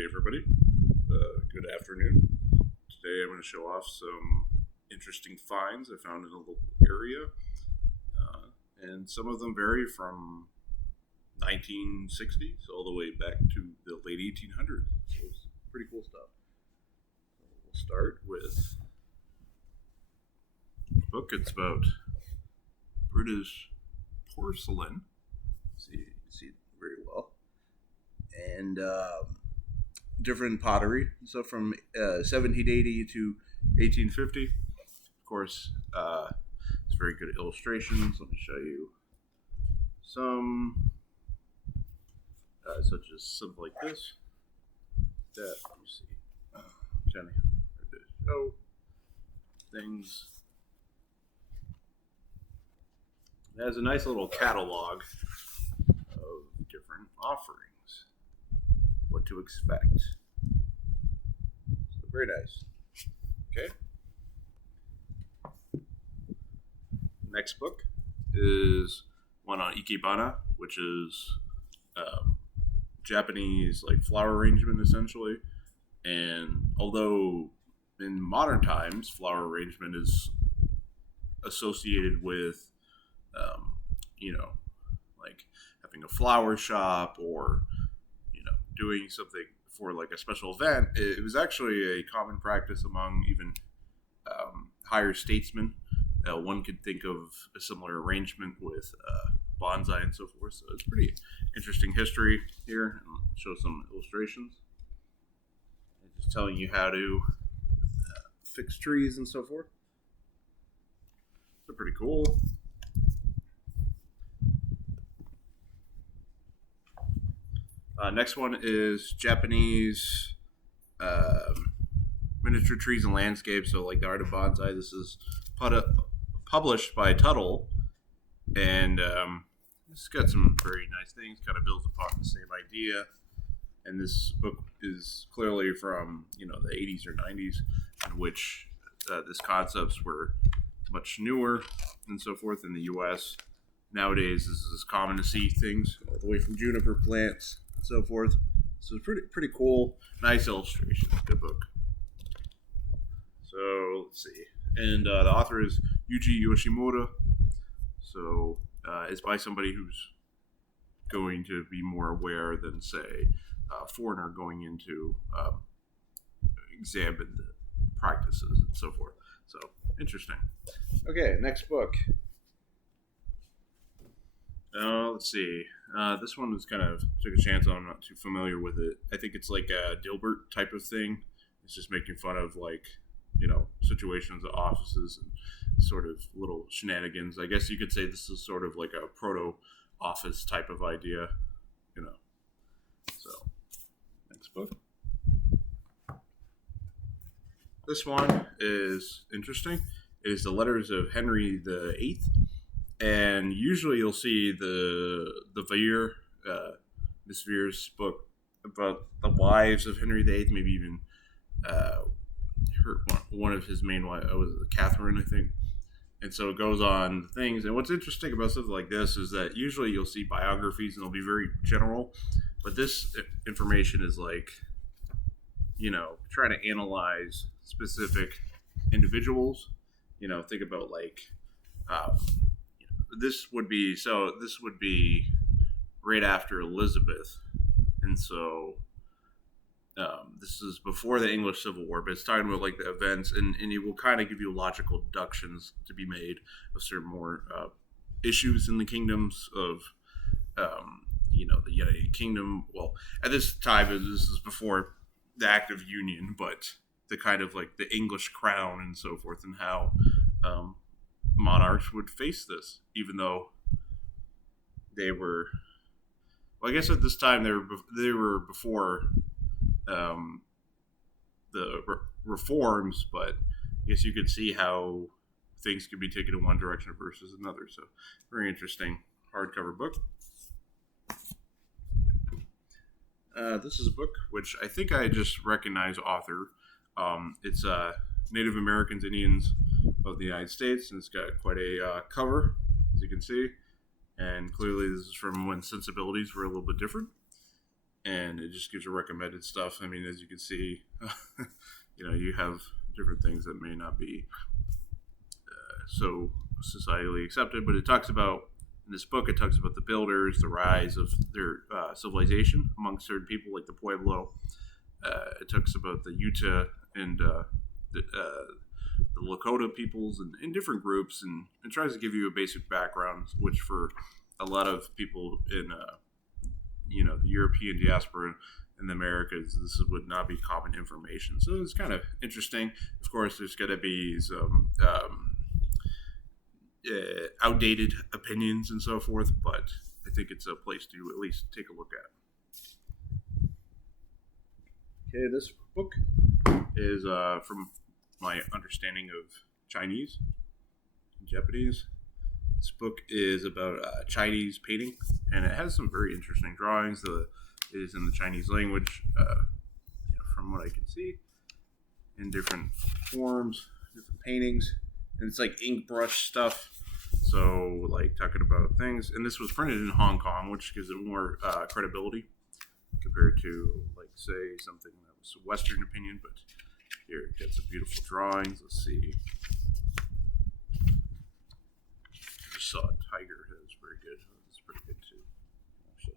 Hey everybody, good afternoon. Today I'm going to show off some interesting finds I found in a local area, and some of them vary from 1960s all the way back to the late 1800s. So it's pretty cool stuff. We'll start with a book. It's about British porcelain. See it very well, and different pottery, so from 1780 to 1850. Of course, it's very good illustrations. Let me show you some, such as something like this. That, let me see, trying to show things. It has a nice little catalog of different offerings, what to expect. So very nice. Okay. Next book is one on ikebana, which is Japanese like flower arrangement essentially. And although in modern times flower arrangement is associated with like having a flower shop or doing something for like a special event, it was actually a common practice among even higher statesmen. One could think of a similar arrangement with bonsai and so forth. So it's pretty interesting history here. And I'll show some illustrations. Just telling you how to fix trees and so forth. So pretty cool. Next one is Japanese miniature trees and landscapes. So like the art of bonsai. This is published by Tuttle, and it's got some very nice things. Kind of builds upon the same idea. And this book is clearly from the 80s or 90s, in which these concepts were much newer and so forth in the U.S. Nowadays, this is common to see things all the way from juniper plants and so forth. So it's pretty cool. Nice illustrations. Good book. So let's see. And the author is Yuji Yoshimura. So it's by somebody who's going to be more aware than, say, a foreigner going into examine the practices and so forth. So interesting. Okay, next book. Let's see. This one was kind of took a chance on. I'm not too familiar with it. I think it's like a Dilbert type of thing. It's just making fun of like situations at offices and sort of little shenanigans. I guess you could say this is sort of like a proto office type of idea. So next book. This one is interesting. It is the Letters of Henry VIII. And usually you'll see the Vere, Miss Vere's book about the wives of Henry VIII, maybe even one of his main wives was Catherine, I think. And so it goes on things. And what's interesting about something like this is that usually you'll see biographies and they'll be very general. But this information is like, trying to analyze specific individuals. Think about like, this would be right after Elizabeth, and so this is before the English Civil War, but it's talking about like the events, and it will kind of give you logical deductions to be made of certain more issues in the kingdoms of the United Kingdom. Well, at this time, this is before the Act of Union, but the kind of like the English crown and so forth, and how monarchs would face this, even though they were. Well, I guess at this time they were before the reforms, but I guess you could see how things could be taken in one direction versus another. So, very interesting hardcover book. This is a book which I think I just recognize author. It's Native Americans, Indians of the United States, and it's got quite a cover, as you can see. And clearly this is from when sensibilities were a little bit different. and it just gives you recommended stuff. I mean, as you can see, you have different things that may not be so societally accepted, but it talks about in this book. It talks about the builders, the rise of their civilization among certain people, like the Pueblo. It talks about the Utah and the Lakota peoples and different groups, and it tries to give you a basic background, which for a lot of people in the European diaspora in the Americas, this would not be common information. So it's kind of interesting. Of course, there's going to be some outdated opinions and so forth, but I think it's a place to at least take a look at. Okay, this book is from my understanding of Chinese and Japanese. This book is about Chinese painting, and it has some very interesting drawings. It is in the Chinese language, from what I can see, in different forms, different paintings, and it's like ink brush stuff. So, like talking about things, and this was printed in Hong Kong, which gives it more credibility compared to, like, say, something that was a Western opinion. But here, it got some beautiful drawings. Let's see. I just saw a tiger. That was very good. That's pretty good too. So,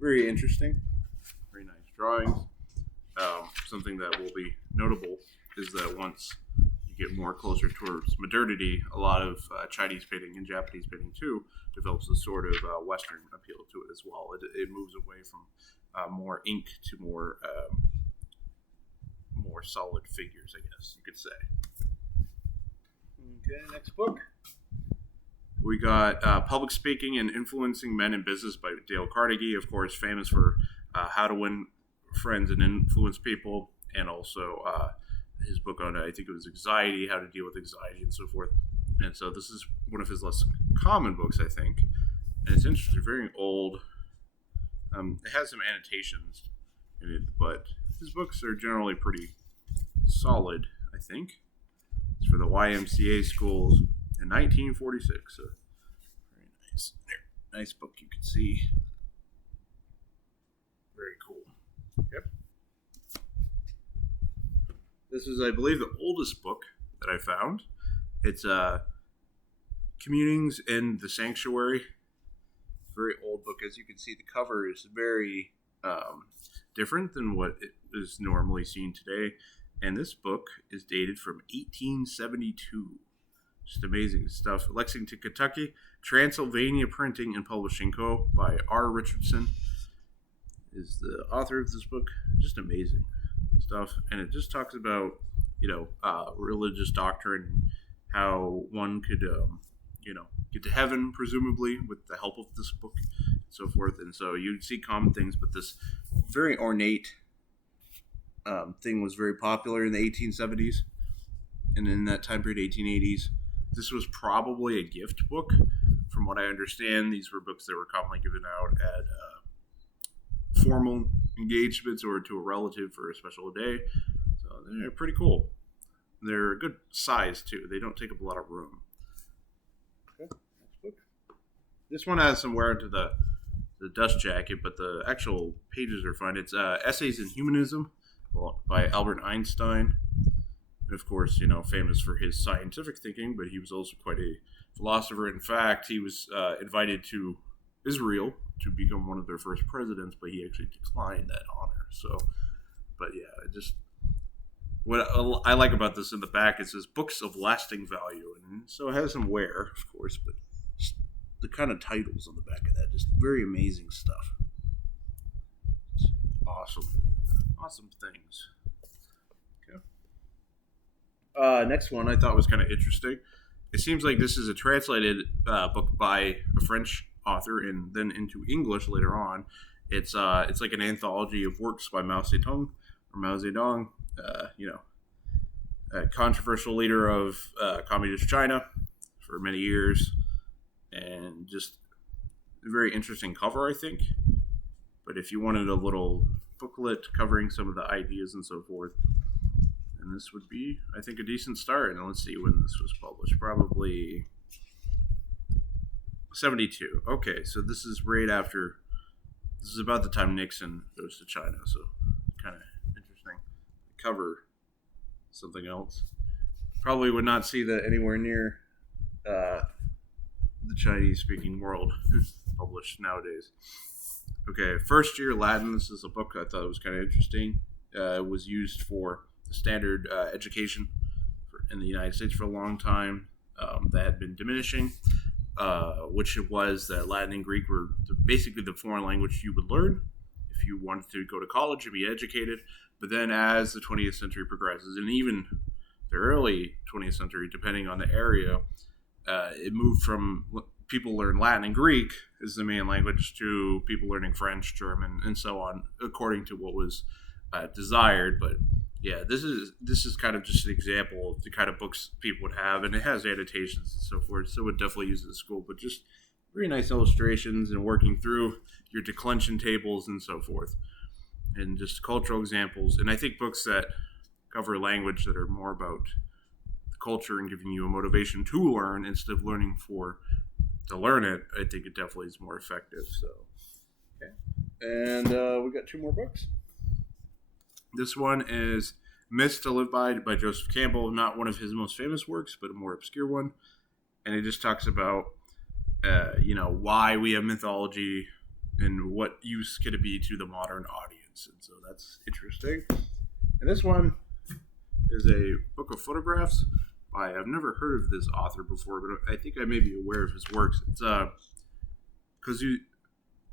very interesting. Very nice drawings. Something that will be notable is that once you get more closer towards modernity, a lot of Chinese painting and Japanese painting too develops a sort of Western appeal to it as well. It moves away from more ink to more solid figures, I guess you could say. Okay, next book. We got Public Speaking and Influencing Men in Business by Dale Carnegie, of course, famous for How to Win Friends and Influence People, and also his book on, I think it was anxiety, how to deal with anxiety and so forth. And so this is one of his less common books, I think. And it's interesting, very old. It has some annotations in it, but his books are generally pretty solid, I think. It's for the YMCA schools in 1946. So very nice. There. Nice book, you can see. Very cool. Yep. This is, I believe, the oldest book that I found. It's Communings in the Sanctuary. Very old book. As you can see, the cover is very different than what it is normally seen today. And this book is dated from 1872. Just amazing stuff. Lexington, Kentucky. Transylvania Printing and Publishing Co. by R. Richardson is the author of this book. Just amazing stuff. And it just talks about, religious doctrine, how one could, get to heaven, presumably, with the help of this book, and so forth. And so you'd see common things, but this very ornate thing was very popular in the 1870s. And in that time period, 1880s, this was probably a gift book. From what I understand, these were books that were commonly given out at formal engagements or to a relative for a special day. So they're pretty cool. They're a good size, too. They don't take up a lot of room. Okay, next book. This one has some wear into the dust jacket, but the actual pages are fine. It's Essays in Humanism by Albert Einstein. And of course, famous for his scientific thinking, but he was also quite a philosopher. In fact, he was invited to Israel to become one of their first presidents, but he actually declined that honor. So, but yeah, what I like about this in the back, it says books of lasting value. And so it has some wear, of course, but just the kind of titles on the back of that, just very amazing stuff. It's awesome things. Okay. Next one I thought was kind of interesting. It seems like this is a translated book by a French author and then into English later on. It's like an anthology of works by Mao Zedong, a controversial leader of communist China for many years, and just a very interesting cover, I think. But if you wanted a little booklet covering some of the ideas and so forth, then this would be, I think, a decent start. And let's see when this was published. Probably 72. Okay, so this is right after This is about the time Nixon goes to China, so kind of interesting. Cover something else. Probably would not see that anywhere near uh, the Chinese-speaking world published nowadays. Okay, First Year Latin. This is a book I thought was kind of interesting. It was used for standard education in the United States for a long time. That had been diminishing, which it was that Latin and Greek were basically the foreign language you would learn if you wanted to go to college and be educated. But then as the 20th century progresses, and even the early 20th century, depending on the area, it moved from people learn Latin and Greek as the main language to people learning French, German, and so on, according to what was desired. But yeah, this is kind of just an example of the kind of books people would have, and it has annotations and so forth. So it would definitely use it in school, but just very nice illustrations and working through your declension tables and so forth, and just cultural examples. And I think books that cover language that are more about the culture and giving you a motivation to learn instead of learning to learn it, I think it definitely is more effective. So, okay. And we got two more books. This one is Myths to Live by Joseph Campbell. Not one of his most famous works, but a more obscure one. And it just talks about, why we have mythology and what use could it be to the modern audience. And so that's interesting. And this one is a book of photographs by, I've never heard of this author before, but I think I may be aware of his works. It's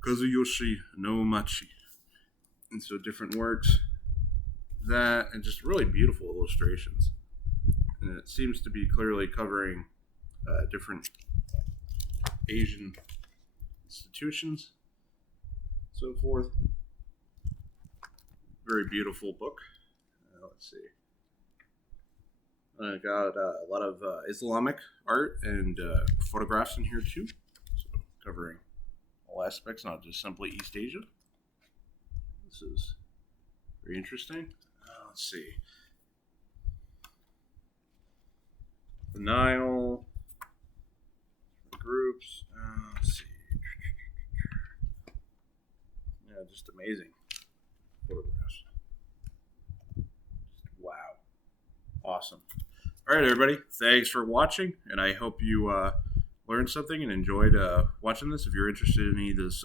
Kazuyoshi Nomachi. And so different works, that, and just really beautiful illustrations. And it seems to be clearly covering different Asian institutions, so forth. Very beautiful book. Let's see. I got a lot of Islamic art and photographs in here too, so covering all aspects, not just simply East Asia. This is very interesting. Let's see. The Nile, groups. Let's see. Yeah, just amazing photographs. Wow. Awesome. All right, everybody. Thanks for watching, and I hope you learned something and enjoyed watching this. If you're interested in any of this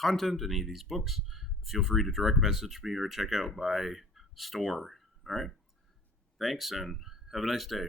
content, any of these books, feel free to direct message me or check out my store. All right. Thanks, and have a nice day.